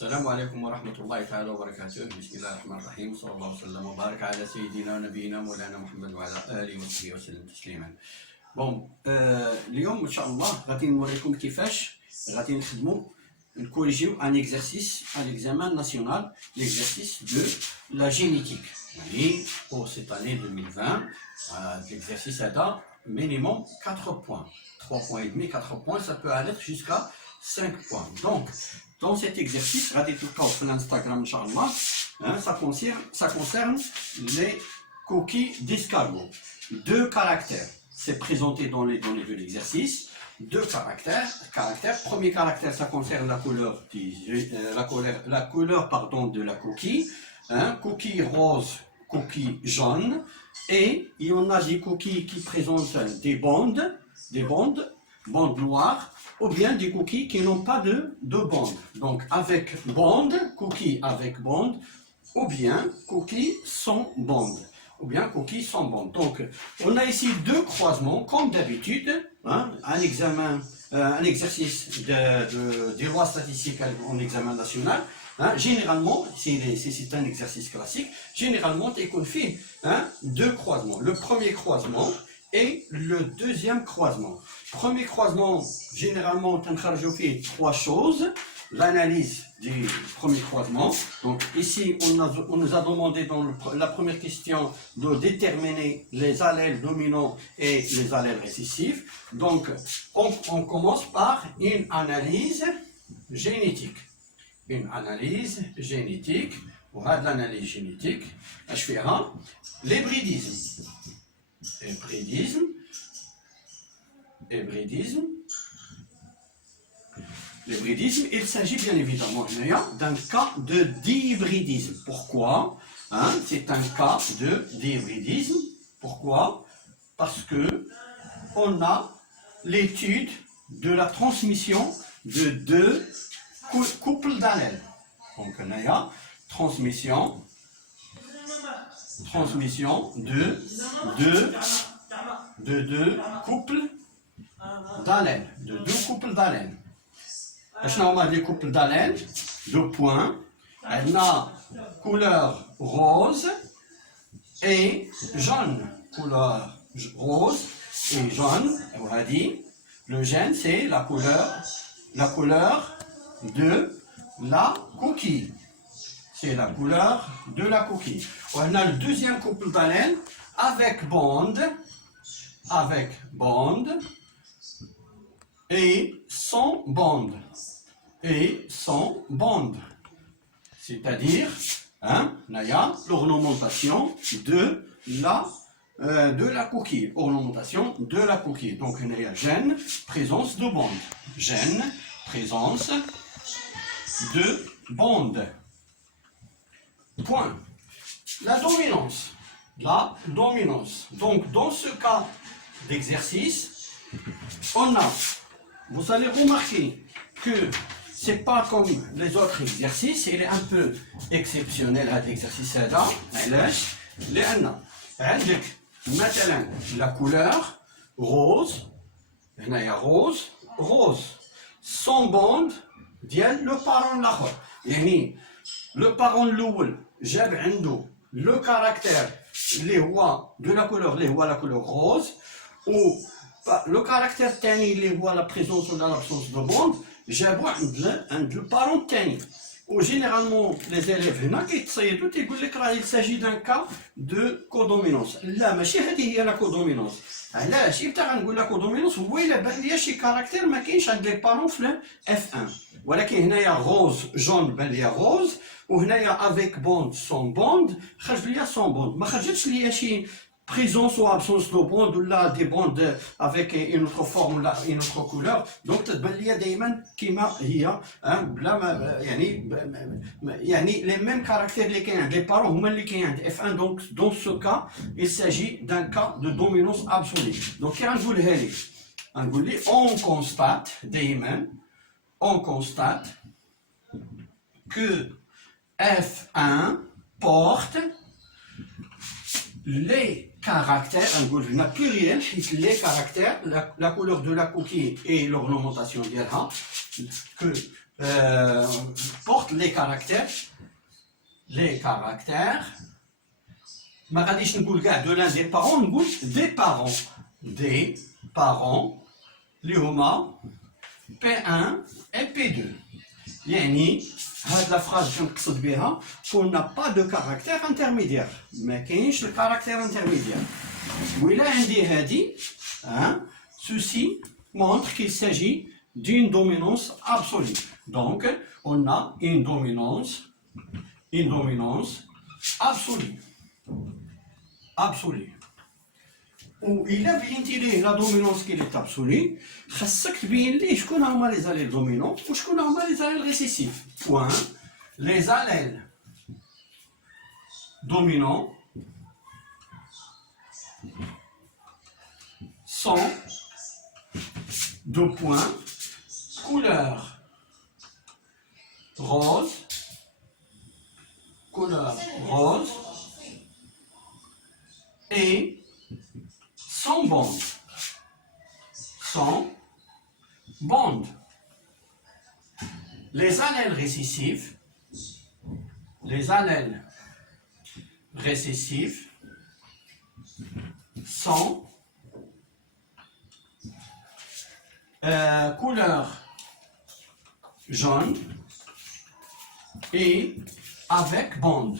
السلام عليكم ورحمة الله تعالى وبركاته. بسم الله الرحمن الرحيم، صلى الله وسلم وبارك على سيدنا ونبينا مولانا محمد وعلى آله وصحبه وسلم تسليما. اليوم إن شاء الله غادي نوريكم كيفاش غادي نخدموا نكوريجيو ان اكزرسيس à l'examen national, l'exercice de la génétique. يعني pour cette année 2020, l'exercice a minimum 4 points. 3 points et demi, 4 points, ça peut aller jusqu'à 5 points. Donc, dans cet exercice, Instagram, ça concerne les coquilles d'escargot. 2 caractères. C'est présenté dans les données de l'exercice. 2 caractères. Premier caractère, ça concerne la couleur, de la coquille. Coquille rose, coquille jaune. Et il y en a des coquilles qui présentent des bandes noires, ou bien des coquilles qui n'ont pas de bandes. Donc avec bande, coquille avec bande, ou bien coquille sans bande. Donc on a ici 2 croisements, comme d'habitude, un exercice des lois statistiques en examen national. Généralement, c'est un exercice classique, généralement il confie 2 croisements. Le premier croisement et le deuxième croisement. Premier croisement, généralement, on fait 3 choses. L'analyse du premier croisement. Donc ici, on nous a demandé dans la première question de déterminer les allèles dominants et les allèles récessifs. Donc, on commence par une analyse génétique. On a de l'analyse génétique. Je fais l'hybridisme. L'hybridisme, il s'agit bien évidemment d'un cas de dihybridisme. Pourquoi? C'est un cas de dihybridisme. Pourquoi? Parce que on a l'étude de la transmission de 2 couples d'allèles. Donc on a transmission de 2 couples d'allèles. Les couples d'allèles, 2 points. Elle a couleur rose et jaune. Couleur rose et jaune. On a dit, le gène c'est la couleur de la coquille. C'est la couleur de la coquille. On a le deuxième couple d'allèles avec bande et sans bande. C'est-à-dire, l'ornementation de la coquille. Donc, il y a gène, présence de bande. Point. La dominance. Donc, dans ce cas d'exercice, vous allez remarquer que c'est pas comme les autres exercices, il est un peu exceptionnel à l'exercice-là. La couleur rose, sans bande, le parent l'autre. Le parent l'oul, جاب عنده le caractère de la couleur rose, ou le caractère تاني اللي هو la présence ou l'absence de bande, جابوا عند le parent تاني. Ou généralement les élèves هنا كيتصيدوا تيقول لك راه il s'agit d'un cas de codominance. لا ماشي هذه هي la codominance. علاش امتى غنقول لا كودومينونس؟ هو الا بان ليا شي كاركتير ما كاينش عند لي بارون في اف 1، ولكن هنايا روز جون بان ليا روز، وهنايا افيك بوند سون بوند خرج ليا سون بوند. ما خرجتش ليا شي présence ou absence de bande ou là des bandes avec une autre forme ou là une autre couleur. Donc تتبان ليا دائما كيما هي بلا ما يعني les mêmes caractères اللي كاين عند les parents هما اللي كاين عند F1. Donc dans ce cas il s'agit d'un cas de dominance absolue. Donc كي غنقولها لي غنقول لي on constate que F1 porte les caractères, un pluriel, les caractères, la couleur de la coquille et l'ornementation que porte importe les caractères, ما غاديش نقول كاع de l'un des parents, نقول des parents اللي هما P1 et P2. يعني هاد لا فراز شنو نقصد بها qu'on n'a pas de caractère intermédiaire, ما كاينش الكاركتير intermédiaire. وإلا عندي هادي ceci montre qu'il s'agit d'une dominance absolue. Donc on a une dominance absolue. وإلا بينتي ليه لا دومينونس كي est absolue خاصك تبين ليه شكون هما لي زاليل دومينون وشكون هما لي زاليل ريسيسيف. بوان لي زاليل dominants sont deux points couleur rose et sans bande. Les allèles récessifs sont couleur jaune et avec bande.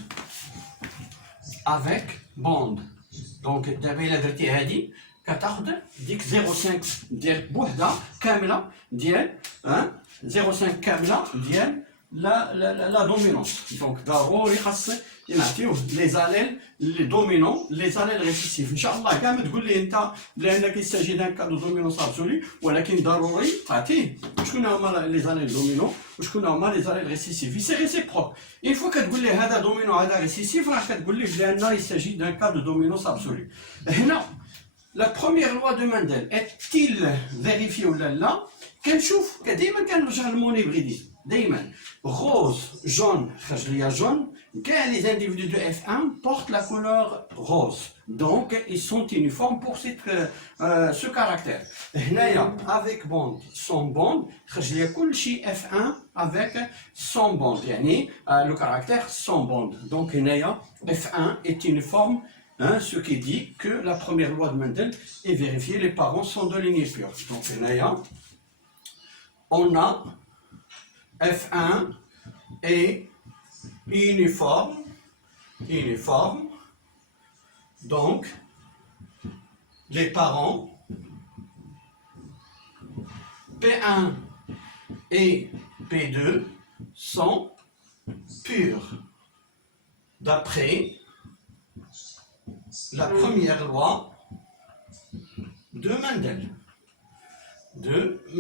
Donc دابا الا درتي هادي كتاخذ ديك 0.5 ديال بوحده كامله ديال 0.5 كامله ديال لا دومينونس. دونك ضروري خاص نعطيوه لي زاليل لي دومينون لي زاليل ريسيسيف. ان شاء الله كاع ما تقول لي انت لانك يستجي دان كادو دومينونس ابسولي، ولكن ضروري تعطيه شكون هما لي زاليل دومينون وشكون هما لي زاليل ريسيسيف. سي ريسيبروك. اون فوا كتقول لي هذا دومينون هذا ريسيسيف راه كتقول لي بان يستجي دان كادو دومينونس ابسولي. هنا لا بروميير لوا دو مانديل est-il vérifié ولا لا؟ كنشوف ديما كنرجع للمونيبريديزم دايما. روز جون خرج ليا جون، كاع les individus de F1 portent la couleur rose, donc ils sont uniformes pour ce caractère. هنايا avec bande sans bande خرج ليا كلشي F1 avec sans bande، يعني le caractère sans bande. Donc هنايا F1 est uniforme. Ce qui dit que la première loi de Mendel est vérifiée, les parents sont de lignée pure. Donc, on a F1 est uniforme, donc les parents P1 et P2 sont purs d'après la première loi de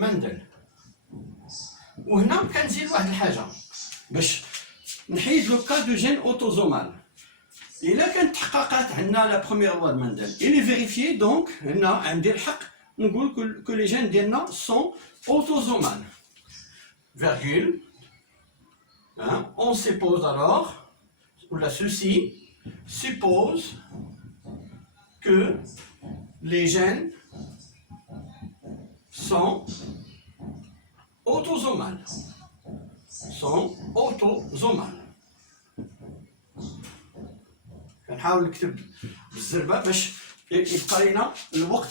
Mendel. وهنا كنزيد واحد الحاجه باش نحيد لو كا دو جين اوتوزومال. الا كانت تحققات عندنا لا بروميير لوا دو ماندل الي فيريفيي، دونك هنا عندي الحق نقول كو لي جين ديالنا سون اوتوزومال. فيرغول on suppose alors ou ceci suppose que les gènes sont autosomales. كنحاول نكتب بالزربه باش يبقى لنا الوقت.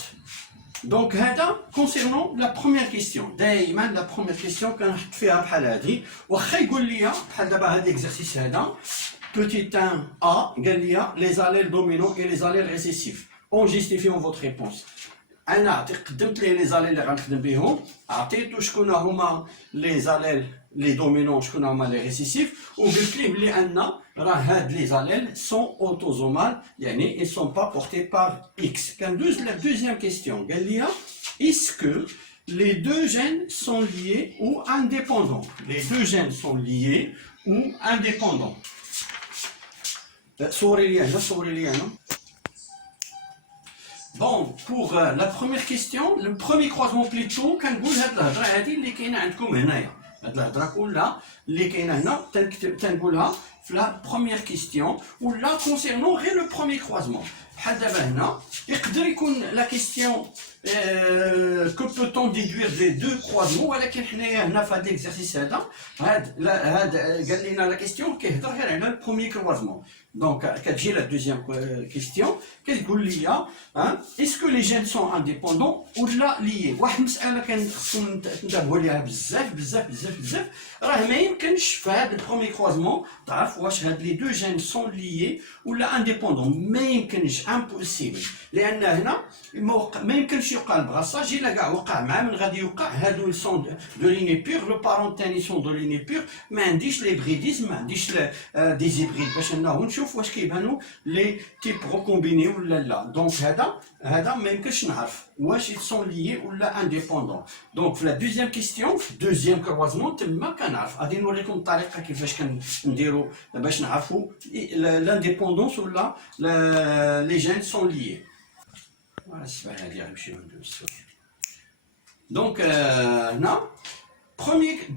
دونك هذا كونسيرنون لا بروميير كيستيون. دائما لا بروميير كيستيون كنحط فيها بحال هادي، واخا يقول لي بحال دابا هاد ليكزارسيس هذا petit 1 A قال لي les allèles dominants et les allèles récessifs. En justifiant votre réponse. أنا قدمت ليه les allèles اللي غنخدم بهم، عطيتو شكون هما les allèles les dominants شكون هما les récessifs، وقلت ليه بلي أن راه هاد les allèles sont autosomales، يعني ils sont pas portés par X. كندوز la deuxième question. قال لي est-ce que les deux gènes sont liés ou indépendants? Les deux gènes sont liés ou indépendants. Bon, pour la première question, le premier croisement plutôt, كنقول هاد الهضره هادي اللي كاينه عندكم هنايا، هاد الهضره كلها اللي كاينه هنا تنقولها في لا بروميير كيستيون ولا كونسيرنون غير لو بروميير croisement. بحال دابا هنا يقدر يكون لا كيستيون كو بوتون ديدوير دي دو كروازمون ولكن حنايا هنا في هذا ليكزارسيس هاد قال لنا لا كيستيون كيهضر غير على البروميي كروازمون دونك كتجي لا دوزيام كيستيون كتقول لي اسكو لي جين سون انديبوندون ولا ليي واحد المساله كان خصنا ننتبهوا ليها بزاف بزاف بزاف بزاف راه ما يمكنش في هذا البروميي كروازمون تعرف واش هاد لي دو جين سون ليي ولا انديبوندون ما يمكنش امبوسيبل لان هنا ما يمكنش يوقع البغاصاج الا كاع وقع مع من غادي يوقع هادو سون دو ليني بيغ لو بارون الثاني سون دو ليني بيغ ما عنديش لي بريديزم ما عنديش دي زيبريد باش انه نشوف واش كيبانوا لي تيب ريكومبيني ولا لا دونك هذا ما يمكنش نعرف واش سون ليي ولا انديبوندون دونك في لا دوزيام كيستيون في دوزيام كروازمون تما كنعرف غادي نوريكم الطريقه كيفاش كنديروا باش نعرفوا لانديبوندونس ولا لي جين سون ليي voilà c'est pas dire donc là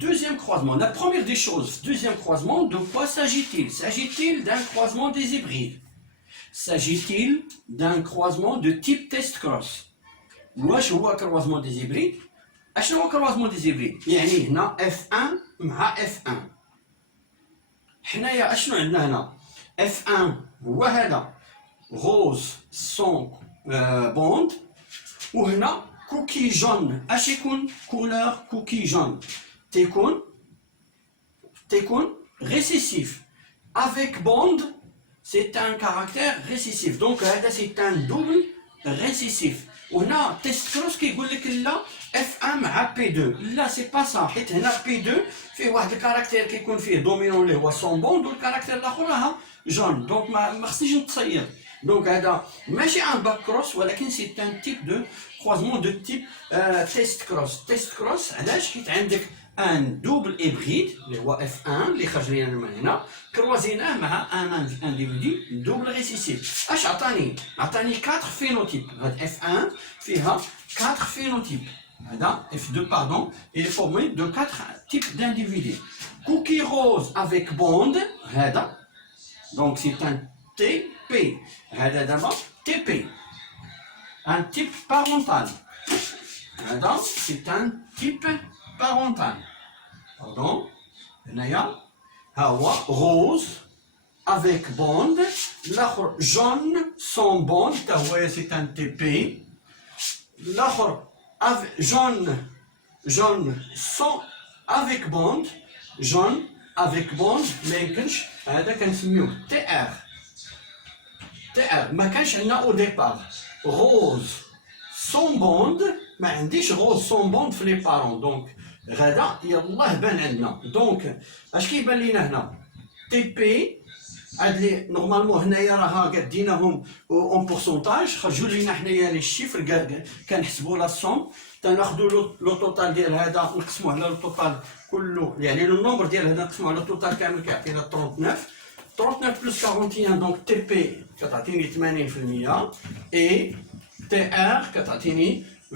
deuxième croisement la première des choses deuxième croisement de quoi s'agit-il d'un croisement des hybrides s'agit-il d'un croisement de type test cross واش هو croisement des hybrides اشنو هو croisement des hybrides يعني هنا F1 مع F1 حنايا اشنو عندنا هنا F1 هو هذا روز سون بوند وهنا كوكي جون اش يكون كولور كوكي جون تيكون récessif avec bond c'est un caractère récessif donc هذا c'est un double récessif وهنا تيست كروس كيقول لك لا F1 مع P2 لا سي با صا حيت هنا P2 فيه واحد الكاركتير كيكون فيه دومينون اللي هو سون بوند والكاركتير الاخر راه جون دونك ما خصنيش نتصيد دونك هذا ماشي ان باك كروس ولكن سي ان تيب دو croisement de type test cross. Test cross علاش حيت عندك ان دوبل ابريد اللي هو F1 اللي خرج لنا من هنا كروازيناه مع ان انديفيدي دوبل ريسيسيف. اش عطاني 4 فينوتيب. هاد F1 فيها 4 فينوتيب. هذا F2 pardon il est formé de 4 types d'individus. Cookie rose avec bond هذا donc c'est un TP. هذا دابا TP. Un type parental. Donc, c'est un type parental. Pardon. هنايا ها هو rose avec bond. الآخر jaune sans bond. تا هو c'est un TP. الآخر jaune sans avec bond. jaune avec bond. ما يمكنش هذا كنسميوه TR. TR ما كانش عندنا au départ. Rose sans bond ما عنديش rose sans bond في لي بارون دونك غدا يلاه بان عندنا دونك اش كيبان لينا هنا تي بي هاد لي نورمالمون هنايا راه قاديناهم اون بورسونتاج خرجوا لينا حنايا لي الشيفر كنحسبوا لا سوم تناخذوا لو توتال ديال هذا نقسموه على لو توتال كله يعني لو نومبر ديال هذا نقسموه على التوتال كامل كيعطينا 39 plus 41 donc TP كتعطيني 80% et TR كتعطيني 20%.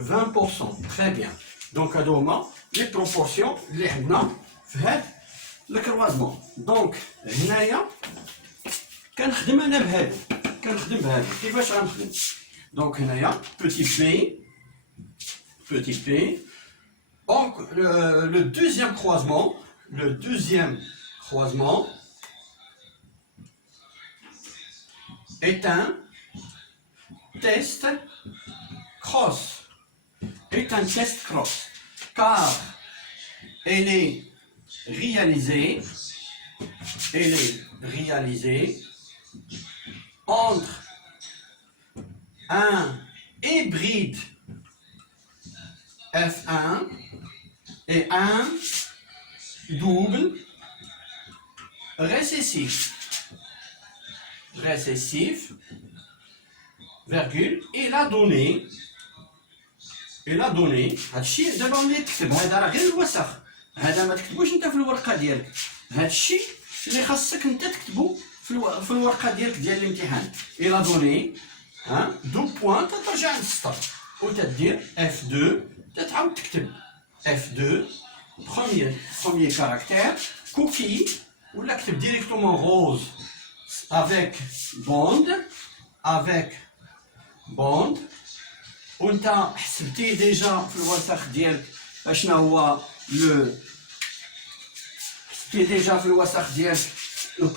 Très bien. Donc هادو هما لي بروبورسيون اللي عندنا في هاد الكروازمون. دونك هنايا كنخدم انا بهادو كيفاش غنخدم؟ دونك هنايا petit p donc le deuxième croisement est un test cross. Car elle est réalisée entre un hybride F1 et un double récessif, virgule, et la donnée هادشي دابا ملي تكتب هذا راه غير الوسخ هذا ما تكتبوش انت في الورقه ديالك هادشي اللي خاصك انت تكتبو في الورقه ديالك ديال الامتحان et la donnée دو بوان ترجع عند السطر وتدير F2 تتعاود تكتب F2 premier caractère cookie ولا كتب directement rose avec bond avec بوند. وانت حسبتي ديجا في الوسخ ديالك اشنا هو لو، حسبتي ديجا في الوسخ ديالك لو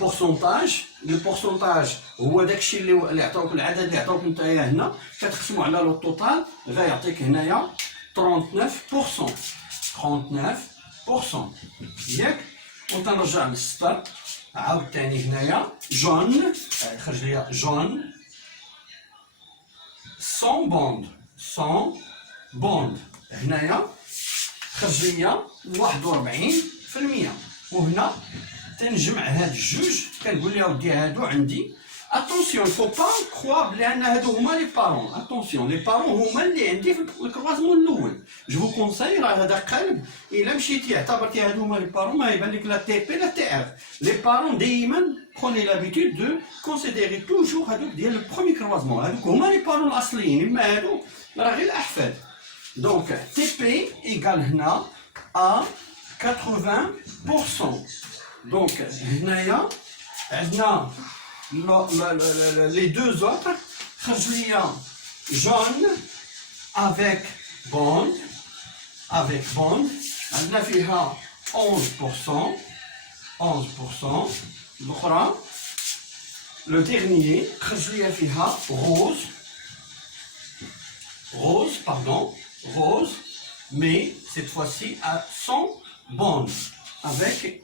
بورسونتاج هو داكشي اللي عطاوك العدد اللي عطاوك نتايا هنا، كتقسمو على لو توتال غيعطيك هنايا 39%. 39% ياك. وتنرجع للسطر عاوتاني هنايا جون، خرج ليا جون 100 بوند. 100 بوند هنايا خرج ليا 41%. وهنا تنجمع هاد الجوج كنقول لها ودي هادو عندي. اتونسيون فو با كخوا بلي هادو هما لي بارون. اتونسيون لي بارون هما اللي عندي في الكروازمون الاول. جو فو كونساي راه هذا قلب الا مشيتي اعتبرتي هادو هما لي بارون ما يبان لك لا تي بي لا تي ار. لي بارون ديما بروني لابيتود دو كونسيديري توجور هادوك ديال البرومي كروازمون، هادوك هما لي بارون الاصليين، اما هادو راه غير الاحفاد. دونك تي بي ايكال هنا ا 80%. دونك هنايا عندنا les deux autres خرج ليا جون avec bond عندنا فيها 11%. الاخرى لو ديرنيي خرج ليا فيها rose mais cette fois-ci à 100 bonds avec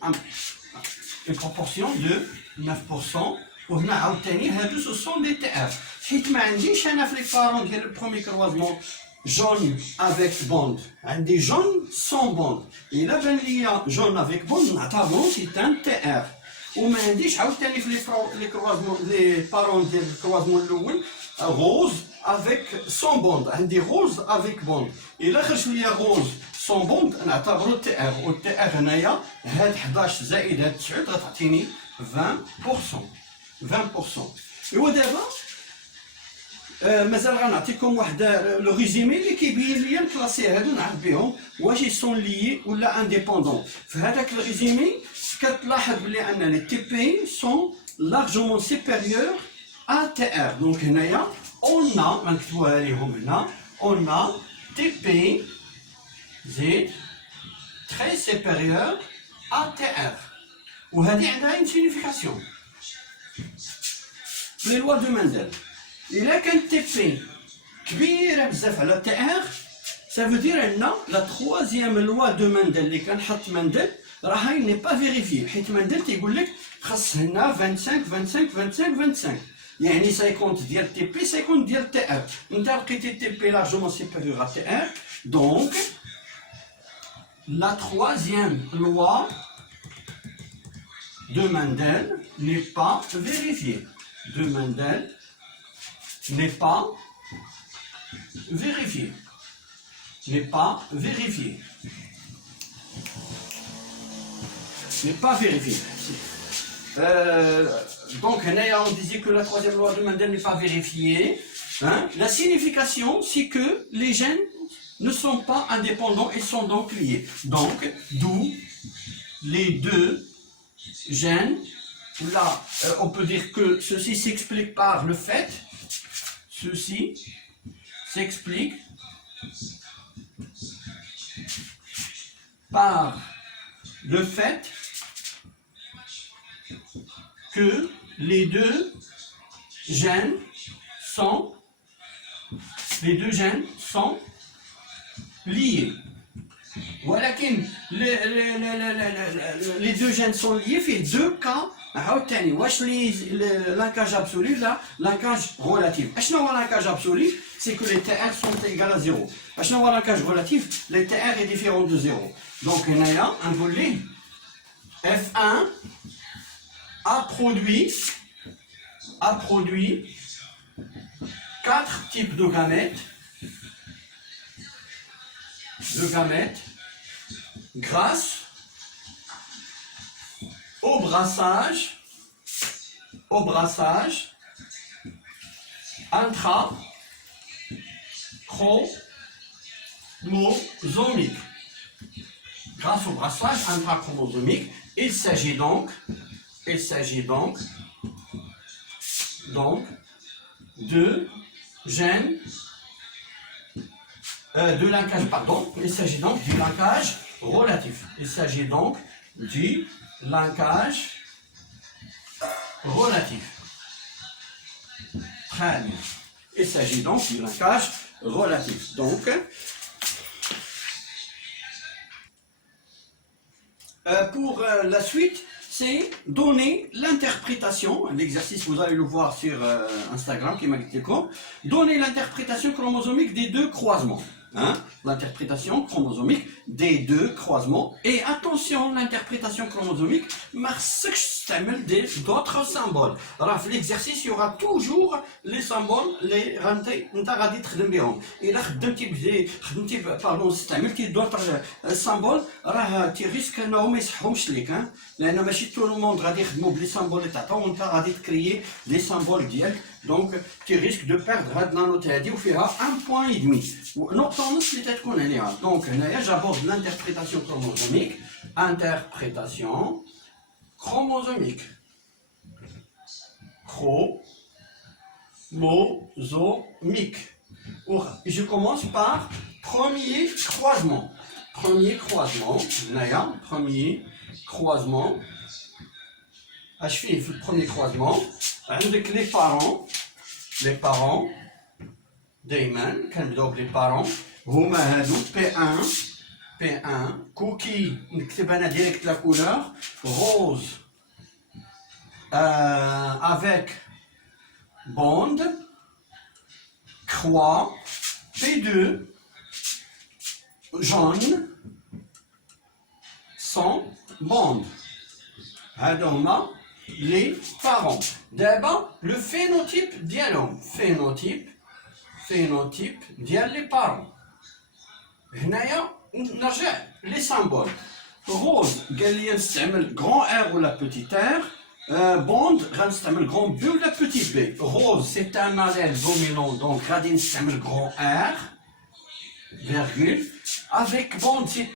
une proportion de 9%. وهنا عاوتاني هادو سو سون دي تي اف، حيت ما عنديش انا في لي بارون ديال البرومي كروازمون جون افيك بوند، عندي جون سون بوند. الا بان ليا جون افيك بوند نعتبرو سي ان تي اف. وما عنديش عاوتاني في لي كروازمون لي بارون ديال الكروازمون الاول روز افيك سون بوند، عندي روز افيك بوند. الا خرج ليا روز سون بوند نعتبرو تي اف. والتي اف هنايا هاد 11 زائد هاد 9 غتعطيني 20%. 20%. ايوا دابا مازال غنعطيكم واحد لو ريزومي اللي كيبين ليا الكلاسي هادو نعرف بهم واش يسون ليي ولا انديبوندون. في هذاك الريزومي كتلاحظ بلي ان لي تي بي سون لارجومون سوبيريور ا تي ار. دونك هنايا اون غنكتبوها ليهم هنا اون تي بي زيد تري سوبيريور ا تي ار. وهذه عندها اون سينيفيكاسيون في لوا دو ماندل. إلا كان تي بي كبيرة بزاف على تي ار سافو دير أن لا تخوازيام لوا دو ماندل اللي كنحط ماندل راهي ني با فيريفي، حيت ماندل تيقول لك خاص هنا 25 25 25 25، يعني 50 ديال تي بي 50 ديال تي ار. انت لقيتي تي بي لارجومون سوبيريور ا تي ار، دونك لا تخوازيام لوا de Mendel n'est pas vérifié. De Mendel n'est pas vérifié. N'est pas vérifié. N'est pas vérifié. Donc, on disait que la troisième loi de Mendel n'est pas vérifiée. Hein? La signification, c'est que les gènes ne sont pas indépendants et sont donc liés. Donc, d'où les deux gènes. Là, on peut dire que ceci s'explique par le fait, ceci s'explique par le fait que les deux gènes sont liés. Voilà que les deux gènes sont liés, fait deux cas. Wesh linkage absolu là, linkage relatif. Le linkage absolu, c'est que les TR sont égales à 0. Le linkage relatif, les TR est différent de 0. Donc on volet F1 a produit 4 types de gamètes grâce au brassage intrachromosomique. Grâce au brassage intrachromosomique, il s'agit donc de gène de linkage, pardon, il s'agit donc du linkage relatif. Il s'agit donc du linkage relatif. Très bien. Il s'agit donc du linkage relatif. Donc, pour la suite, c'est donner l'interprétation, l'exercice vous allez le voir sur Instagram qui m'a dit quoi, donner l'interprétation chromosomique des deux croisements. Hein? L'interprétation chromosomique des deux croisements. Et attention, l'interprétation chromosomique, d'autres symboles. Alors, l'exercice, il y aura toujours les symboles, les rantés, et là, pardon, d'autres symboles, tu risques de لان ماشي tout le monde غادي يخدموا بلي سامبول تاعها وانت غادي تكريي لي سامبول ديالك دونك تي ريسك دو بيردر هاد لا نوت هادي وفيها 1.5 نقطه ونص اللي تتكون عليها دونك هنايا جابورد لانتربريتاسيون كروموزوميك interprétation chromosomique chromosomique. Je commence par premier croisement. Premier croisement, premier croisement. Je fais le premier croisement avec les parents, دايما كنبداو les parents هما هادو P1 cookie نكتب انا direct la couleur rose avec bande croix P2 jaune sans bande. هادو هما les parents. D'abord le phénotype ديالهم phénotype ديال les parents. هنايا نرجع les symboles. Rose قال لي نستعمل grand R ou la petite R. Bond غنستعمل grand B ou la petite B. Rose c'est un allèle dominant donc غادي نستعمل grand R virgule. Avec bond c'est